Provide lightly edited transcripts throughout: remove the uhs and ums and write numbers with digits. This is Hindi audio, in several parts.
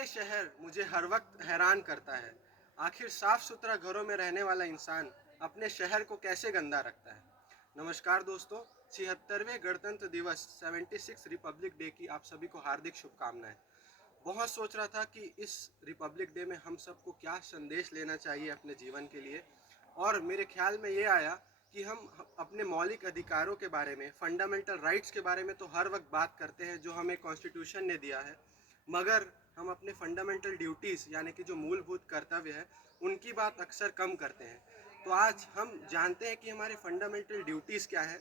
ये शहर मुझे हर वक्त हैरान करता है। आखिर साफ सुथरा घरों में रहने वाला इंसान अपने शहर को कैसे गंदा रखता है। नमस्कार दोस्तों, 76वें गणतंत्र दिवस 76 रिपब्लिक डे की आप सभी को हार्दिक शुभकामनाएं। बहुत सोच रहा था कि इस रिपब्लिक डे में हम सबको क्या संदेश लेना चाहिए अपने जीवन के लिए, और मेरे ख्याल में ये आया कि हम अपने मौलिक अधिकारों के बारे में, फंडामेंटल राइट्स के बारे में तो हर वक्त बात करते हैं जो हमें कॉन्स्टिट्यूशन ने दिया है, मगर हम अपने फंडामेंटल ड्यूटीज़ यानी कि जो मूलभूत कर्तव्य है उनकी बात अक्सर कम करते हैं। तो आज हम जानते हैं कि हमारे फंडामेंटल ड्यूटीज़ क्या है।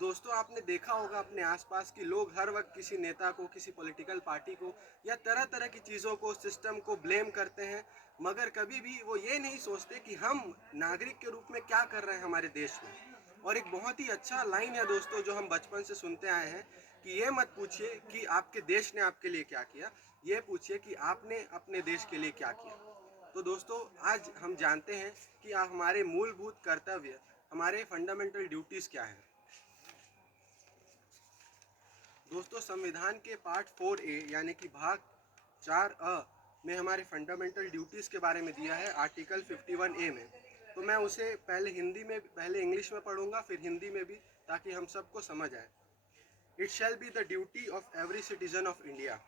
दोस्तों, आपने देखा होगा अपने आसपास कि लोग हर वक्त किसी नेता को, किसी पॉलिटिकल पार्टी को या तरह तरह की चीज़ों को, सिस्टम को ब्लेम करते हैं, मगर कभी भी वो ये नहीं सोचते कि हम नागरिक के रूप में क्या कर रहे हैं हमारे देश में। और एक बहुत ही अच्छा लाइन है दोस्तों जो हम बचपन से सुनते आए हैं कि ये मत पूछिए कि आपके देश ने आपके लिए क्या किया, ये पूछिए कि आपने अपने देश के लिए क्या किया। तो दोस्तों, आज हम जानते हैं कि हमारे मूलभूत कर्तव्य, हमारे फंडामेंटल ड्यूटीज़ क्या हैं। दोस्तों, संविधान के पार्ट 4A यानी कि भाग 4A में हमारे फंडामेंटल ड्यूटीज़ के बारे में दिया है आर्टिकल 51A में। तो मैं उसे पहले इंग्लिश में पढ़ूंगा, फिर हिंदी में भी, ताकि हम सबको समझ आए। It shall be the duty of every citizen of India.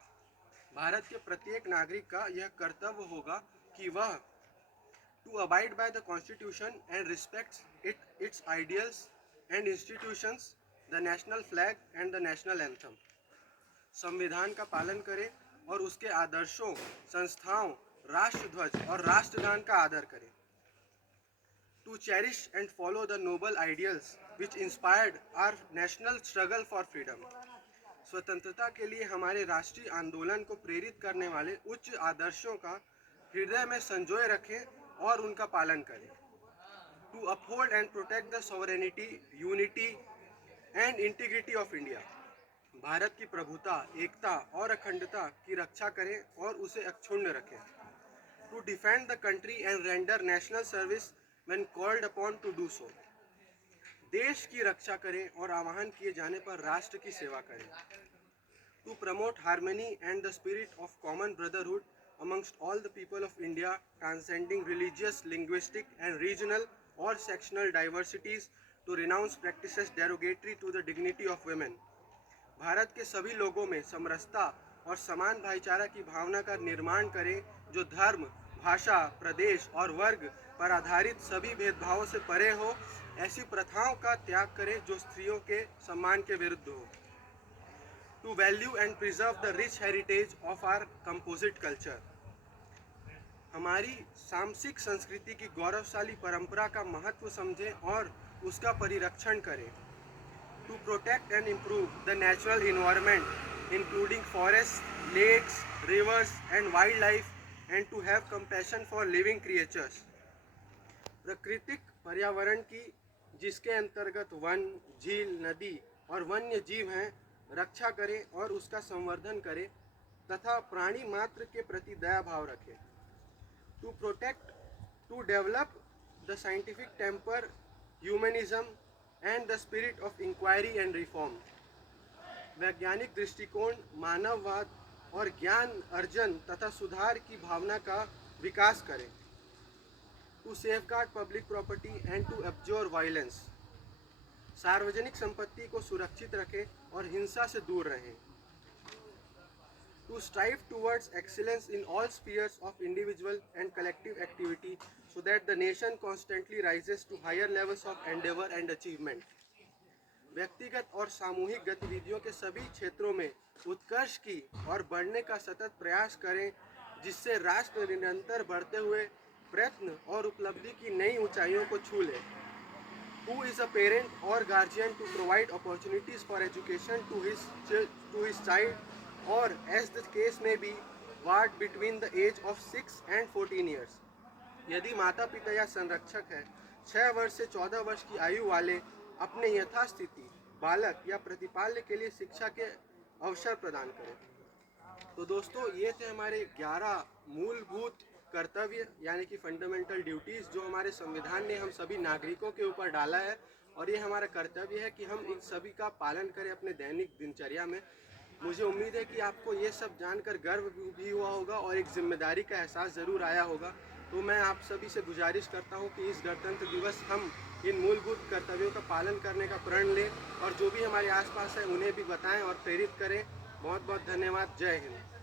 Bharat के प्रत्येक नागरिक का यह कर्तव्य होगा कि वह to abide by the constitution and respects its ideals and institutions, the national flag and the national anthem. संविधान का पालन करें और उसके आदर्शों, संस्थाओं, राष्ट्रध्वज और राष्ट्रगान का आदर करें। To cherish and follow the noble ideals which inspired our national struggle for freedom. स्वतंत्रता के लिए हमारे राष्ट्रीय आंदोलन को प्रेरित करने वाले उच्च आदर्शों का हृदय में संजोए रखें और उनका पालन करें। To uphold and protect the sovereignty, unity and integrity of India. Bharat की प्रभुता, एकता और अखंडता की रक्षा करें और उसे अक्षुण्ण रखें। To defend the country and render national service when called upon to do so. देश की रक्षा करें और आह्वान किए जाने पर राष्ट्र की सेवा करें। To promote harmony and the spirit of common brotherhood amongst all the people of India, transcending religious, linguistic and regional or sectional diversities, to renounce practices derogatory to the dignity of women. Bharat के सभी लोगों में समरसता और समान भाईचारा की भावना का निर्माण करें जो धर्म, भाषा, प्रदेश और वर्ग पर आधारित सभी भेदभावों से परे हो। ऐसी प्रथाओं का त्याग करें जो स्त्रियों के सम्मान के विरुद्ध हो। To value and preserve the rich heritage of our composite culture. हमारी सामसिक संस्कृति की गौरवशाली परंपरा का महत्व समझें और उसका परिरक्षण करें। To protect and improve the natural environment including forest, lakes, rivers and wild life, and to have compassion for living creatures. प्राकृतिक पर्यावरण की, जिसके अंतर्गत वन, झील, नदी और वन्य जीव हैं, रक्षा करें और उसका संवर्धन करें तथा प्राणी मात्र के प्रति दया भाव रखें। To protect, to develop the scientific temper, humanism and the spirit of inquiry and reform. वैज्ञानिक दृष्टिकोण, मानववाद और ज्ञान अर्जन तथा सुधार की भावना का विकास करें। To safeguard public property and to abjure violence. सार्वजनिक संपत्ति को सुरक्षित रखें और हिंसा से दूर रहें। To strive towards excellence in all spheres of individual and collective activity so that the nation constantly rises to higher levels of endeavor and achievement. व्यक्तिगत और सामूहिक गतिविधियों के सभी क्षेत्रों में उत्कर्ष की और बढ़ने का सतत प्रयास करें, जिससे राष्ट्र निरंतर बढ़ते हुए प्रयत्न और उपलब्धि की नई ऊंचाइयों को छू ले। Who is a parent or guardian to provide opportunities for education to his child, or as the case may be, ward between the age of 6 and 14 years. यदि माता पिता या संरक्षक है 6 वर्ष से 14 वर्ष की आयु वाले अपने यथास्थिति बालक या प्रतिपाल्य के लिए शिक्षा के अवसर प्रदान करें। तो दोस्तों, ये थे हमारे 11 मूलभूत कर्तव्य यानी कि फंडामेंटल ड्यूटीज़ जो हमारे संविधान ने हम सभी नागरिकों के ऊपर डाला है, और ये हमारा कर्तव्य है कि हम इन सभी का पालन करें अपने दैनिक दिनचर्या में। मुझे उम्मीद है कि आपको ये सब जानकर गर्व भी हुआ होगा और एक जिम्मेदारी का एहसास ज़रूर आया होगा। तो मैं आप सभी से गुजारिश करता हूँ कि इस गणतंत्र दिवस हम इन मूलभूत कर्तव्यों का पालन करने का प्रण लें और जो भी हमारे आसपास है उन्हें भी बताएं और प्रेरित करें। बहुत बहुत धन्यवाद। जय हिंद।